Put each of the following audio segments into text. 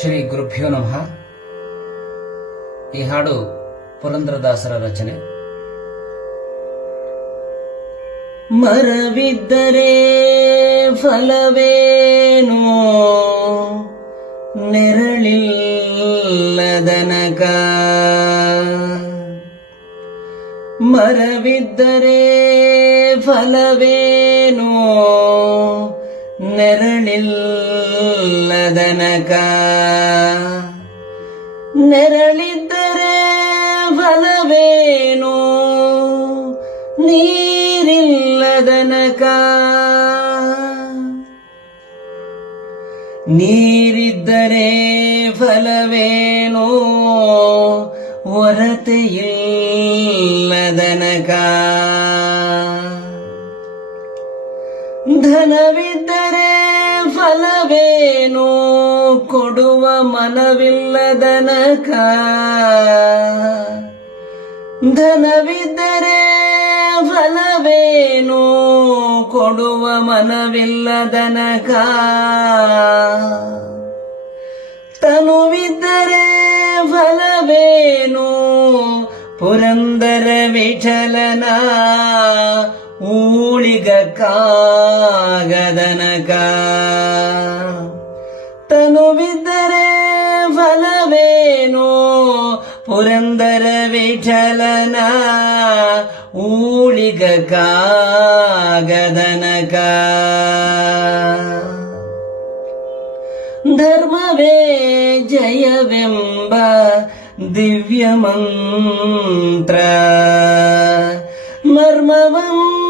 ಶ್ರೀ ಗುರುಭ್ಯೋ ನಮಃ. ಈ ಹಾಡು ಪುರಂದ್ರದಾಸರ ರಚನೆ. ಮರವಿದ್ದರೆ ಫಲವೇನು? ನೆರಳಿಲ್ಲದನಕ? ಮರವಿದ್ದರೆ ಫಲವೇನು? ನೆರಳಿಲ್ಲದನಕ. ನೆರಳಿದ್ದರೆ ಫಲವೇನು ನೀರಿಲ್ಲದನಕ. ನೀರಿದ್ದರೆ ಫಲವೇನು ಹೊರತೆಯಿಲ್ಲದನಕ. ಫಲವೇನು? ಕೊಡುವ ಮನವಿಲ್ಲದನಕ ಧನವಿದ್ದರೆ ಫಲವೇನು? ಕೊಡುವ ಮನವಿಲ್ಲದನಕ ತನುವಿದ್ದರೆ ಫಲವೇನು? ಪುರಂದರ ವಿಠಲನ? ಊಳಿಗ ಕಾಗದನಕ ತನುವಿದ್ದರೆ ಫಲವೇನು ಪುರಂದರ ವಿಠಲನ ಊಳಿಗ ಕಾಗದನಕ ಧರ್ಮವೇ ಜಯವೆಂಬ ದಿವ್ಯ ಮಂತ್ರ ಮರ್ಮವನ್ನರಿತು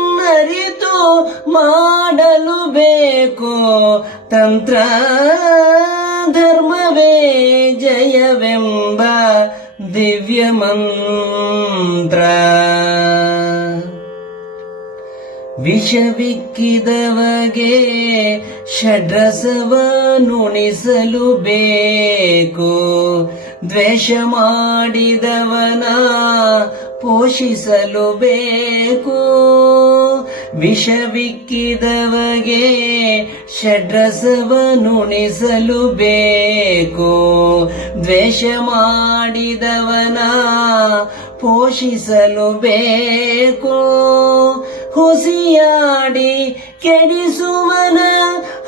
ಮಾಡಲು ಬೇಕು? ತಂತ್ರ ಧರ್ಮವೇ ಜಯವೆಂಬ ದಿವ್ಯ ಮಂತ್ರ. ವಿಷವಿಕ್ಕಿದವಗೆ ಷಡ್ರಸವ ನುಣಿಸಲು ಬೇಕು. ದ್ವೇಷ ಮಾಡಿದವನ ಪೋಷಿಸಲು ಬೇಕು. ವಿಷವಿಕ್ಕಿದವಗೆ ಷಡ್ರಸವನುಣಿಸಲು ಬೇಕು. ದ್ವೇಷ ಮಾಡಿದವನ ಪೋಷಿಸಲು ಬೇಕು. ಹುಸಿಯಾಡಿ ಕೆಡಿಸುವನ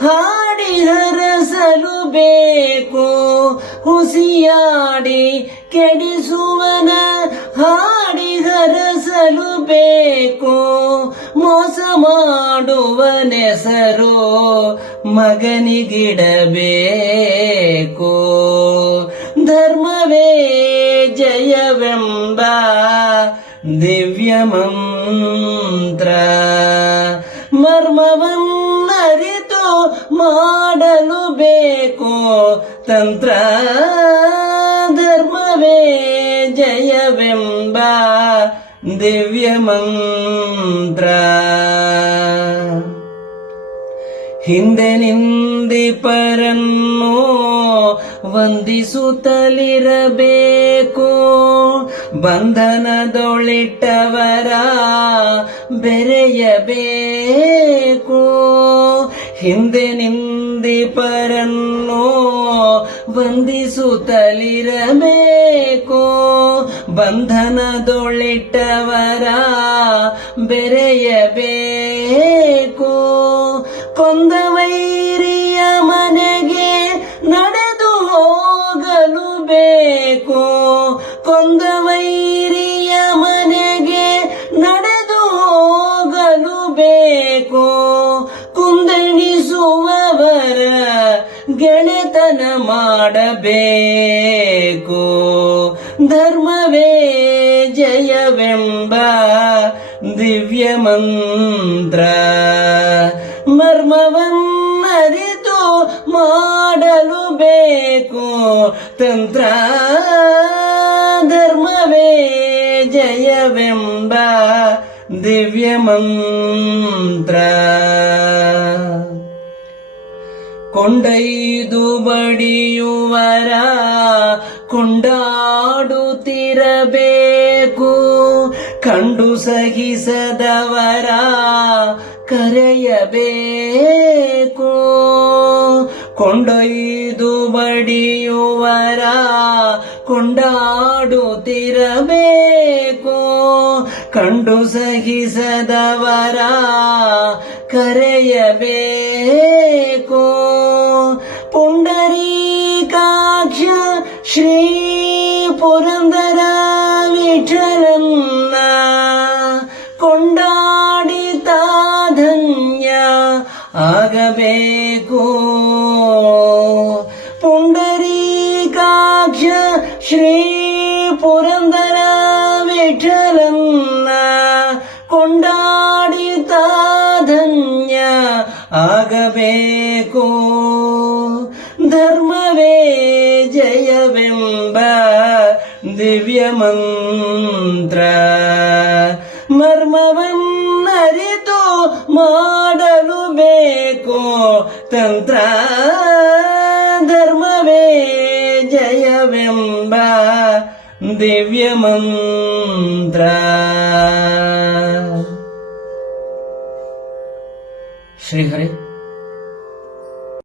ಹಾಡಿ ಹರಸಲು ಬೇಕು. ಹುಸಿಯಾಡಿ ಕೆಡಿಸುವನ ಹಾಡಿ ಹರಸಲು ಬೇಕು. ಮೋಸ ಮಾಡುವನೆಸರು ಮಗನಿಗಿಡಬೇಕು. ಧರ್ಮವೇ ಜಯವೆಂಬ ದಿವ್ಯ ಮಂತ್ರ. ಮರ್ಮವನ್ನರಿತು ಮಾಡಲು ಬೇಕು ತಂತ್ರ. ಧರ್ಮವೇ ಜಯವೆಂಬ ದಿವ್ಯ ಮಂತ್ರ. ಹಿಂದೆ ಪರನ್ನು ವಂದಿಸುತ್ತಲಿರಬೇಕು. ಬಂಧನದೊಳಿಟ್ಟವರ ಬೆರೆಯಬೇಕು. ಹಿಂದೆ ನಿಂದಿಪರನ್ನು ವಂದಿಸುತ್ತಲಿರಬೇಕು. ಬಂಧನದೊಳಿಟ್ಟವರ ಬೆರೆಯಬೇಕು ಮಾಡಬೇಕು ಧರ್ಮವೇ ಜಯವೆಂಬ ದಿವ್ಯ ಮಂತ್ರ. ಮರ್ಮವನ್ನರಿತು ಮಾಡಲು ಬೇಕು. ತಂತ್ರ. ಧರ್ಮವೇ ಜಯವೆಂಬ ದಿವ್ಯ ಮಂತ್ರ. ಕೊಂಡೈದು ಬಡಿಯುವರ ಕೊಂಡಾಡುತ್ತಿರಬೇಕು. ಕಂಡು ಸಹಿಸದವರ ಕರೆಯಬೇಕು. ಕೊಂಡೊಯ್ದು ಬಡಿಯುವರ ಕೊಂಡಾಡುತ್ತಿರಬೇಕು. ಕಂಡು ಸಹಿಸದವರ ಕರೆಯಬೇಕು. ಪುಂಡರೀಕಾಕ್ಷ ಶ್ರೀ ಪುರಂದರ ವಿಠಲನ್ನ ಕೊಂಡಾಡಿತ ಧನ್ಯ ಆಗಬೇಕು ಪುಂಡರೀಕಾಕ್ಷ ಶ್ರೀ ಪುರಂದರ ವಿಠಲನ್ನ ಕೊಂಡಾಡಿತ ಧನ್ಯ ಆಗಬೇಕು ದಿವ್ಯ ಮಂತ್ರ ಮರ್ಮವನ್ನರಿತು ಮಾಡಲು ಬೇಕು ತಂತ್ರ. ಧರ್ಮವೇ ಜಯವೆಂಬ ದಿವ್ಯ ಮಂತ್ರ ಶ್ರೀಹರಿ.